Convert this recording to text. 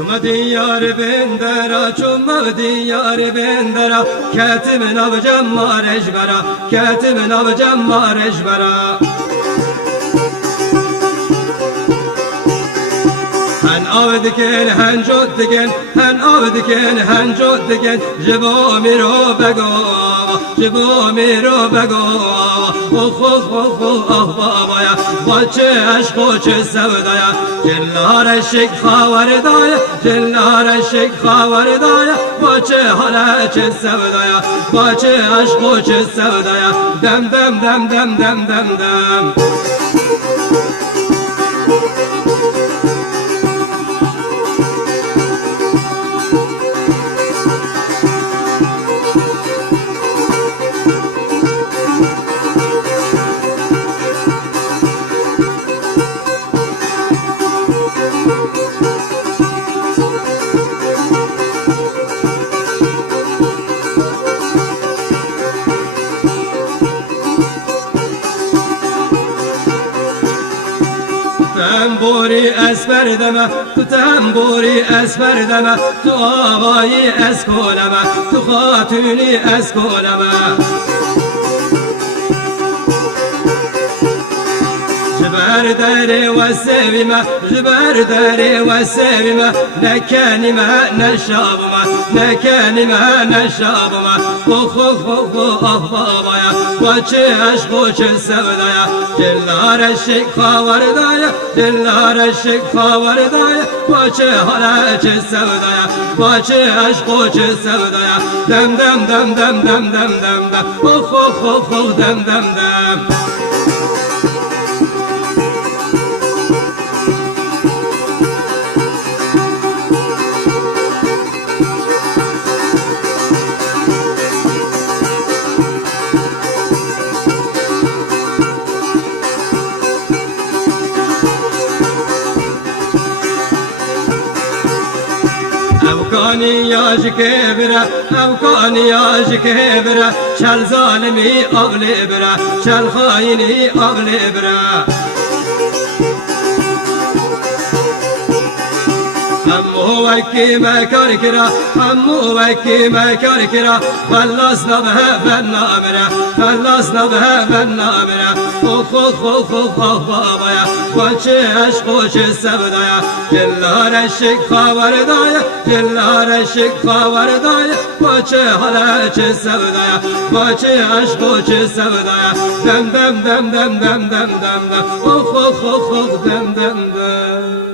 چوم دیار بندرا چوم دیار بندرا کتم نو مارش برا کتم نو مارش برا هن آب دکن هن جد دکن هن آب دکن هن جد دکن جبا میرو بگو جبا میرو بگو اوخ اوخ اوخ اوخ آه بابایا با چه عشق و چه سودایا جلار شک خاور دایا جلار شک خاور دایا با چه حالا چه سودایا با چه عشق و چه سودایا دم دم دم دم دم دم دم تنبوری اسبر دمه تو تنبوری اسبر دمه تو آقایی اسکولمه تو خاتونی اسکولمه جبر داری و سویمه جبر داری و سویمه نکنیمه نشابمه نکنیمه نشابمه اوخ اوخ اوخ آه بابایا با چه عشق و چه سودایا جلار شک خاور دایا جلار شک خاور دایا با چه حالا چه سودایا با چه عشق و چه سودایا دم دم دم دم دم دم دم دم اوخ اوخ اوخ دم دم دم کانی یاج کبره او کانی یاج کبره چل ظالمی اغلی بره چل خاینی اغلی بره همو وکی مکار کرا همو وکی مکار کرا خلاص نبه بن نامره خلاص نبه بن نامره اوخ اوخ اوخ اوخ بابایا با چه عشق و چه سودایا جلار شک خاور دایا جلار شک خاور دایا با چه حالا چه سودایا با چه عشق و چه سودایا دم دم دم دم دم دم دم اوخ اوخ اوخ دم دم دم